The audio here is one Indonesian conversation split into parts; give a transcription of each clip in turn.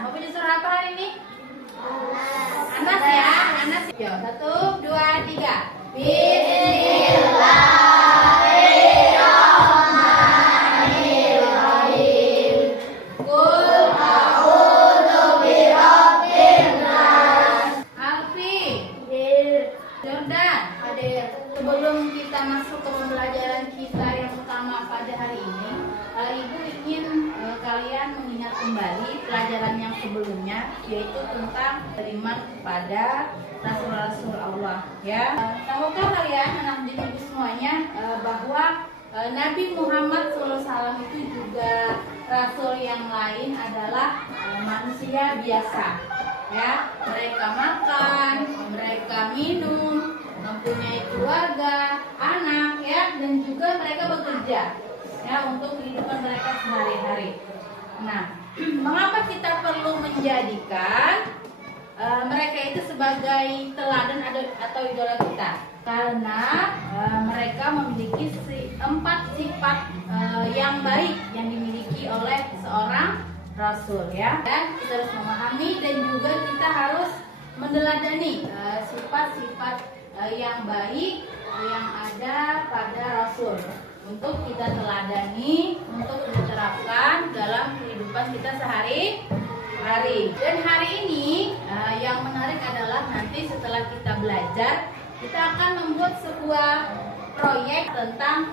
Mau punya surah apa hari ini? Anas ya, Anas. Yuk, 1, 2, 3. Bismillahirrahmanirrahim. Qul a'udzu birabbin nas. Alfi, Jordan, Hadir. Sebelum kita masuk ke pembelajaran kita yang pertama pada hari ini, Ibu ingin kalian mengingat kembali pelajaran yang sebelumnya, yaitu tentang beriman kepada Rasul-Rasul Allah. Ya, tahukah kalian anak didik semuanya bahwa Nabi Muhammad SAW itu juga Rasul yang lain adalah manusia biasa. Ya, mereka makan, mereka minum, mempunyai keluarga, anak, ya, dan juga mereka bekerja, ya, untuk kehidupan mereka sehari-hari. Nah, mengapa kita perlu menjadikan mereka itu sebagai teladan atau idola kita? Karena mereka memiliki 4 sifat yang baik yang dimiliki oleh seorang Rasul, ya. Dan kita harus memahami dan juga kita harus meneladani sifat-sifat yang baik yang ada pada Rasul untuk kita teladani, untuk diterapkan dalam kehidupan kita sehari-hari. Dan hari ini yang menarik adalah nanti setelah kita belajar, kita akan membuat sebuah proyek tentang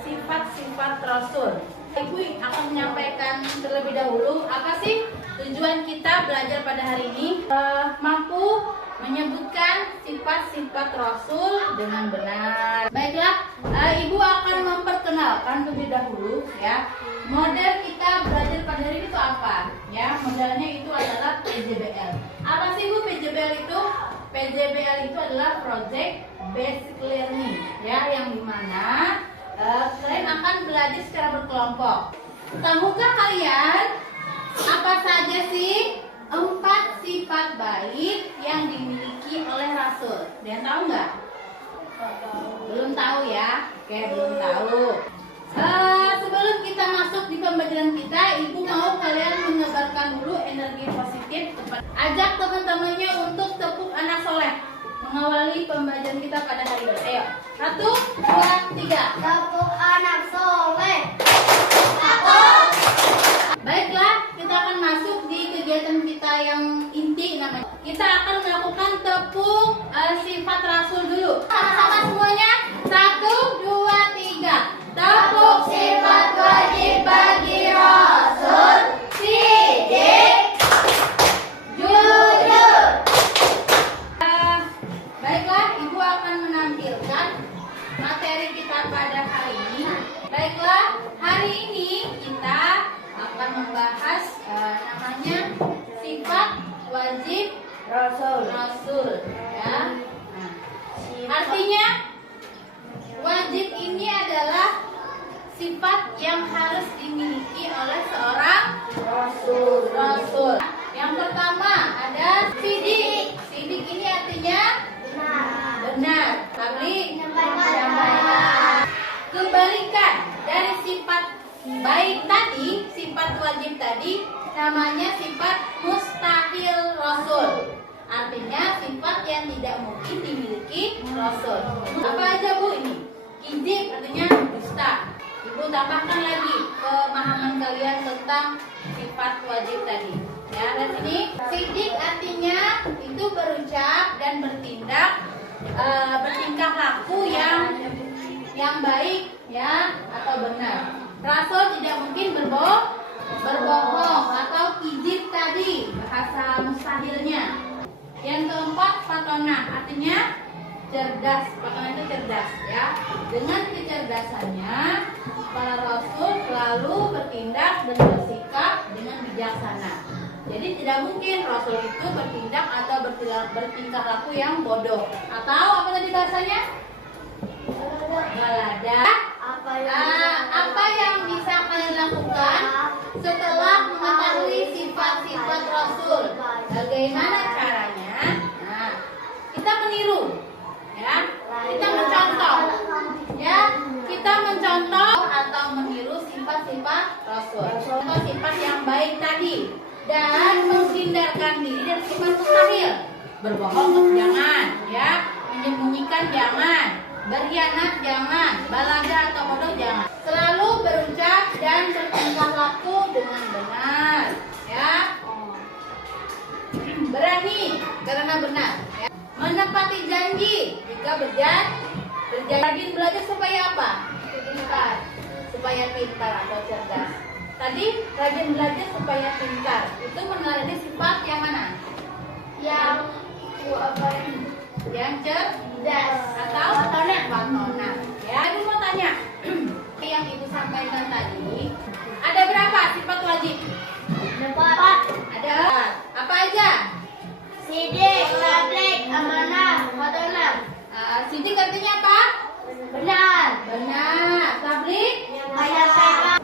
sifat-sifat Rasul. Ibu akan menyampaikan terlebih dahulu apa sih tujuan kita belajar pada hari ini, mampu menyebutkan sifat-sifat Rasul dengan benar. Baiklah, Ibu akan memperkenalkan terlebih dahulu, ya, model kita belajar pada hari ini itu apa, ya. Modelnya itu adalah PJBL. Apa sih Bu PJBL itu? PJBL itu adalah Project Basic Learning, ya, yang dimana kalian akan belajar secara berkelompok. Tahukah kalian apa saja sih 4 sifat baik yang dimiliki oleh Rasul? Kalian tahu nggak? Belum tahu ya? Oke, belum tahu. Sebelum kita masuk di pembelajaran kita, Ibu mau kalian menyebarkan dulu energi positif. Ajak teman-temannya untuk tepuk anak soleh mengawali pembelajaran kita pada hari ini. Ayo, 1, 2, 3. Tepuk anak soleh. Baiklah, kita akan masuk di kegiatan kita yang inti namanya. Kita akan melakukan tepuk sifat Rasul dulu. Sama-sama semuanya. 1, 2, 3. Tepuk sifat wajib bagi Rasul. Sidik, jujur. Baiklah, Ibu akan menampilkan materi kita pada hari ini. Baiklah, hari ini kita akan membahas namanya sifat wajib Rasul, ya. Nah, artinya wajib ini adalah sifat yang harus dimiliki oleh seorang Rasul. Yang pertama ada sidik. Sidik ini artinya benar. Tabligh, menyampaikan. Kebalikan dari sifat baik tadi, sifat wajib tadi, namanya sifat mustahil Rasul. Artinya sifat yang tidak mungkin dimiliki Rasul. Apa aja Bu ini? Kizib artinya dusta. Ibu tambahkan lagi pemahaman kalian tentang sifat wajib tadi. Ya, dan ini sidik artinya itu berucap dan bertindak, bertingkah laku yang baik, ya, atau benar. Rasul tidak mungkin berbohong atau kizib tadi, bahasa mustahilnya. Yang keempat, fatonah, artinya cerdas. Fatonah itu cerdas, ya. Dengan kecerdasannya, para Rasul selalu bertindak dan bersikap dengan bijaksana. Jadi tidak mungkin Rasul itu bertindak atau bertingkah laku yang bodoh. Atau apa tadi bahasanya? Balada. Apa yang bisa kalian lakukan setelah mengetahui sifat-sifat Rasul? Bagaimana caranya? Nah, kita meniru, ya. Kita mencontoh, ya. Kita mencontoh atau meniru sifat-sifat Rasul. Atau sifat yang baik tadi. dan menghindarkan diri dari sifat mustahil. Berbohong jangan, ya. Menyembunyikan jangan, berkhianat jangan, balaga atau bodoh jangan. Selalu berucap dan bertingkah laku dengan benar, ya. Berani karena benar, ya. Menepati janji jika berjanji. Rajin belajar supaya apa? Pintar. Supaya pintar atau cerdas. Tadi rajin belajar supaya pintar. Itu mengenai sifat yang mana? Yang cerdas atau watona. Ya, ibu mau tanya. Yang ibu sampaikan tadi, ada berapa sifat wajib? Ada. Apa aja? Sidik, tablik, amanah, watona. Sidik artinya apa? Benar. Benar. Tablik? Menyampaikan.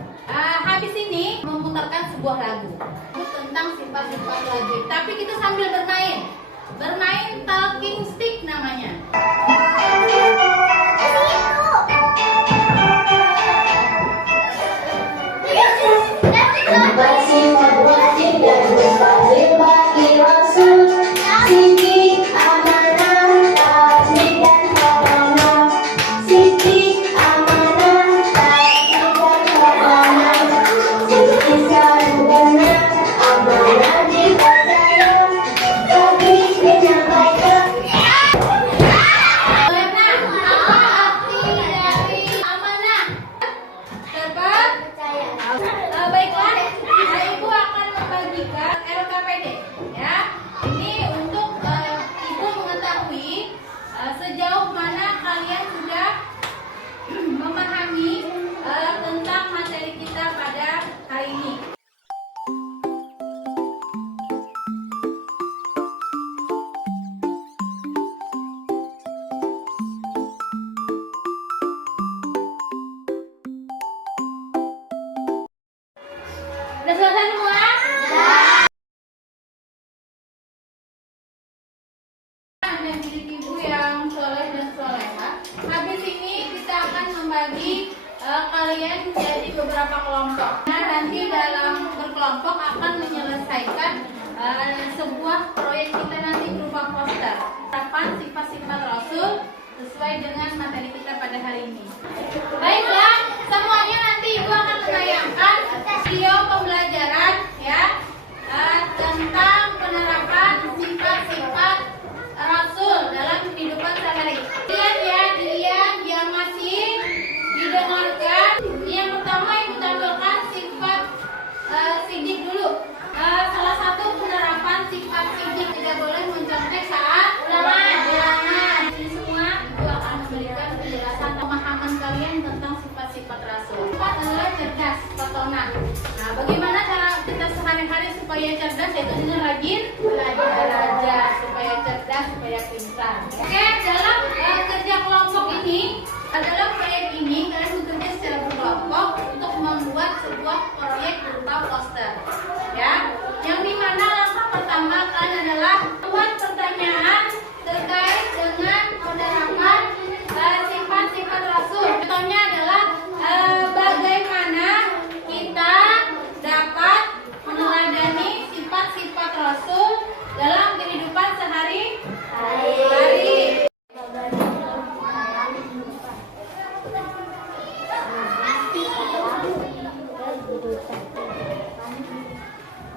Habis ini memutarkan sebuah lagu tentang sifat-sifat wajib. Tapi kita sambil bermain talking stick namanya. Sifat wajib dan mustahil bagi Rasul. Sidik, amanah, tablik dan watona. Sidik, amanah, tablik dan watona. Sidik selalu benar, amanah dipercaya, tablik menyampaikan. Benar. Apa arti dari amanah? Baiklah, ibu akan membagikan LKPD, ya. Ini untuk ibu mengetahui sejauh mana kalian sudah memahami tentang materi kita pada hari ini. Udah selesai semua? Hanya diri ibu yang soleh dan soleha. Habis ini kita akan membagi kalian jadi beberapa kelompok. Nah, nanti dalam berkelompok akan menyelesaikan sebuah proyek kita nanti berupa poster. Harapan sifat-sifat Rasul sesuai dengan materi kita pada hari ini. Baiklah, semuanya nanti ibu akan menayangkan video pembelajaran, ya, tentang penerapan sifat-sifat Rasul dalam kehidupan sehari-hari. Lihat ya, dilihat yang masih didengarkan. Yang pertama ibu tampilkan sifat sidik dulu. Salah satu penerapan sifat sidik tidak boleh mencontek saat ulangan. Ini semua ibu akan memberikan penjelasan pemahaman kalian tentang sifat-sifat Rasul. Sifat adalah cerdas, watona. Nah, bagaimana cara kita sehari-hari supaya cerdas? Yaitu dengan rajin belajar, supaya cerdas, supaya pintar. Oke, dalam kerja kelompok ini, dalam proyek ini kalian bekerja secara berkelompok untuk membuat sebuah proyek berupa poster. Ya, yang dimana langkah pertama kalian adalah membuat pertanyaan terkait dengan penerapan sifat-sifat Rasul. Contohnya adalah bagaimana kita dapat meneladani sifat-sifat Rasul dalam kehidupan sehari-hari.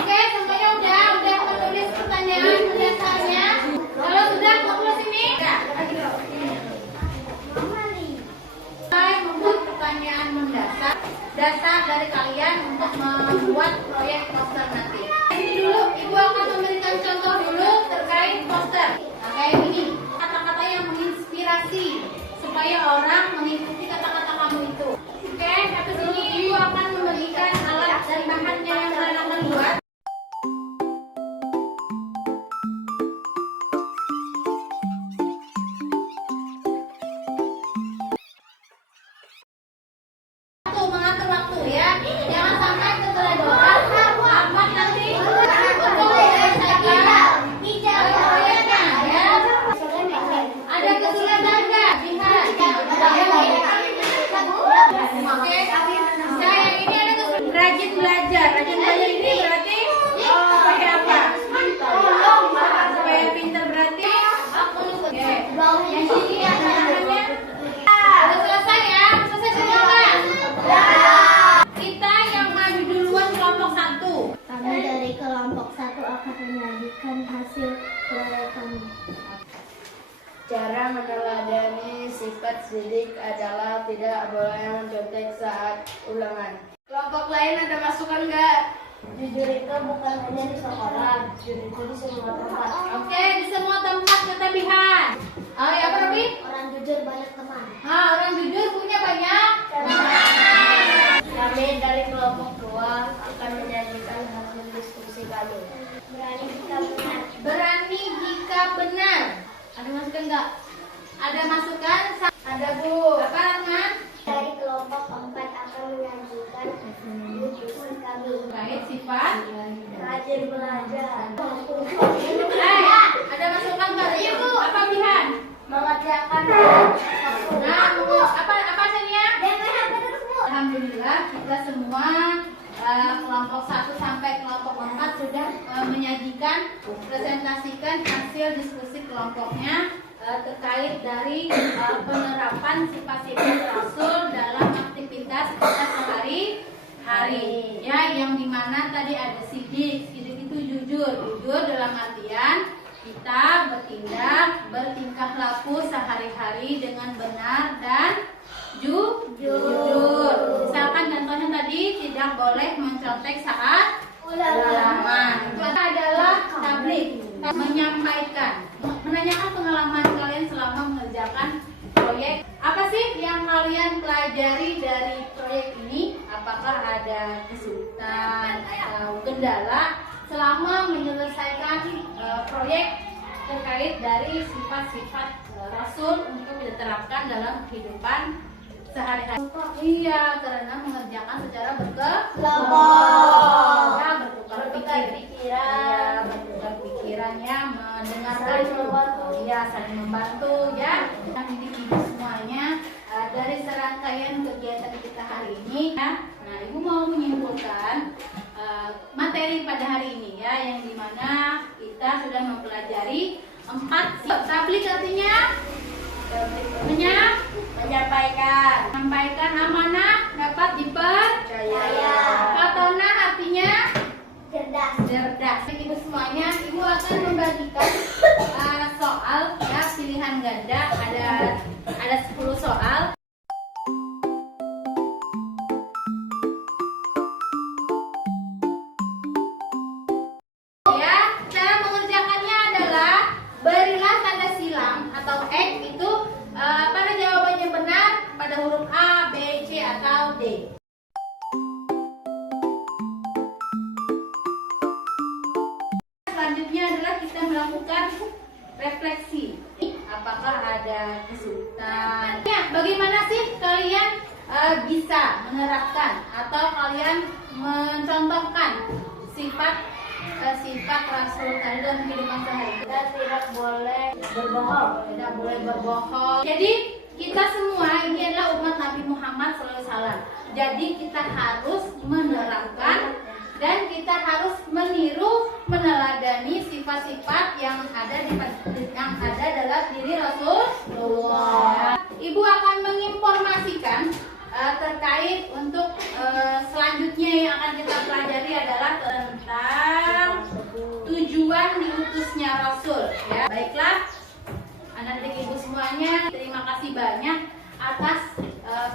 Oke, semuanya udah menulis pertanyaan mendasarnya. Kalau sudah, fokus sini. Saya membuat pertanyaan mendasar, dasar dari kalian untuk membuat proyek poster nanti. Ini dulu, ibu akan memberikan contoh dulu terkait poster. Nah, kayak gini, kata-kata yang menginspirasi supaya orang mengikuti kata-kata kamu itu. Oke, habis ini ibu akan memberikan alat dan bahannya yang kalian akan buat. Mengatur waktu, ya, jangan sampai keteledoran. Apa nanti proyeknya, ya. Ada kesulitan nggak? Lihat. Sifat sidik adalah tidak boleh mencontek saat ulangan. Kelompok lain ada masukan nggak? Jujur itu bukan hanya di sekolah, jujur itu di semua tempat. Oke, di semua tempat kelebihan. Oh ya, apa Robi? Orang jujur banyak teman. Orang jujur punya banyak. Kami dari kelompok 2 akan menyajikan hasil diskusi kami. Berani jika benar. Berani jika benar. Ada masukan nggak? Ada masukan? Ada Bu. Apa Rahman? Dari kelompok 4 akan menyajikan diskusi kami. Baik, sifat. Rajin belajar. Ada masukan nggak? Iya Bu. Apa pilihan? Mengerjakan Nah, apa Sania? Alhamdulillah kita semua kelompok 1 sampai kelompok 4 sudah menyajikan, presentasikan hasil diskusi kelompoknya terkait dari penerapan sifat-sifat Rasul dalam aktivitas kita sehari-hari. Ya, yang dimana tadi ada sidik itu jujur dalam artian kita bertingkah laku sehari-hari dengan benar dan jujur. Misalkan contohnya tadi tidak boleh mencontek saat ulangan. Itu adalah tablik, menyampaikan, menanyakan pengalaman kalian selama mengerjakan proyek. Apa sih yang kalian pelajari dari proyek ini? Apakah ada kesulitan atau kendala selama menyelesaikan proyek terkait dari sifat-sifat Rasul untuk diterapkan dalam kehidupan sehari-hari? Iya, karena mengerjakan secara kelompok. Ya, bertukar pikiran, bertukar pikirannya, mendengarkan, Saling membantu. ya, saling membantu, ya. Dan ibu semuanya dari serangkaian kegiatan kita hari ini, ya. Nah, ibu mau menyimpulkan materi pada hari ini, ya, yang dimana kita sudah mempelajari 4 tablik artinya menyampaikan amanah dapat dipercaya. Katonah artinya cerdas. Ibu semuanya, ibu akan membagikan soal, ya, pilihan ganda, ada 10 soal. Ya, cara mengerjakannya adalah berilah tanda silang atau X itu pada jawabannya benar pada huruf A, B, C atau D. Selanjutnya adalah kita melakukan refleksi. Apakah ada kesulitan? Ya, bagaimana sih kalian bisa menerapkan atau kalian mencontohkan sifat Rasul tadi dalam kehidupan sehari-hari? Kita tidak boleh berbohong. Tidak boleh berbohong. Jadi kita semua ini adalah umat Nabi Muhammad SAW. Jadi kita harus menerapkan dan kita harus meniru, meneladani sifat-sifat yang ada dalam diri Rasulullah. Ibu akan menginformasikan terkait untuk selanjutnya yang akan kita pelajari adalah tentang tujuan diutusnya Rasul. Ya, baiklah, anak-anak ibu semuanya, terima kasih banyak atas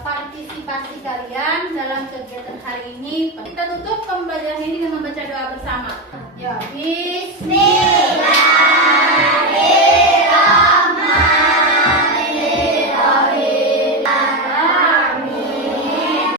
partisipasi kalian dalam kegiatan hari ini. Kita tutup pembelajaran ini dengan membaca doa bersama. Ya, Bismillah.